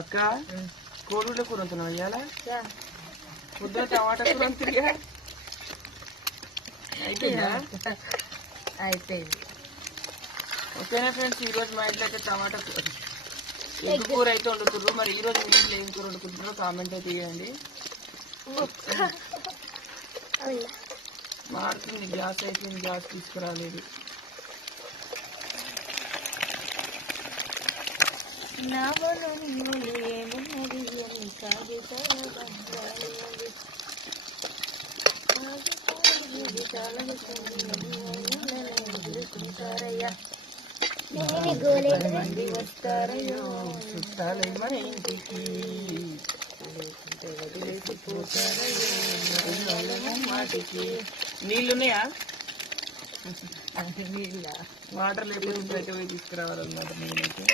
అక్క కోడిగుడ్ల కూర వండుతున్నావు ఇవాళ? పొద్దున టమాటా కూర వండుతుందిగా. అయిపోయిందా? అయిపోయింది. ఓకేనా ఫ్రెండ్స్, ఈరోజు మా ఇంట్లో అయితే టమాటా ఎగ్ కూర అయితే వండుతుర్రు. మరి ఈ రోజు మీ ఇంట్లో ఏం కూర వండుకుంటున్నారో కామెంట్ అయితే ఇవ్వండి. మారుతుంది, గ్యాస్ అయిపోయింది, గ్యాస్ తీసుకురాలేదు. మంది వస్తారయ్యో చుట్టాలై మన ఇంటికి, మాటికి. నీళ్ళున్నాయా? వాటర్ లేకపోతే బయట పోయి తీసుకురావాలన్నమాట. నేనైతే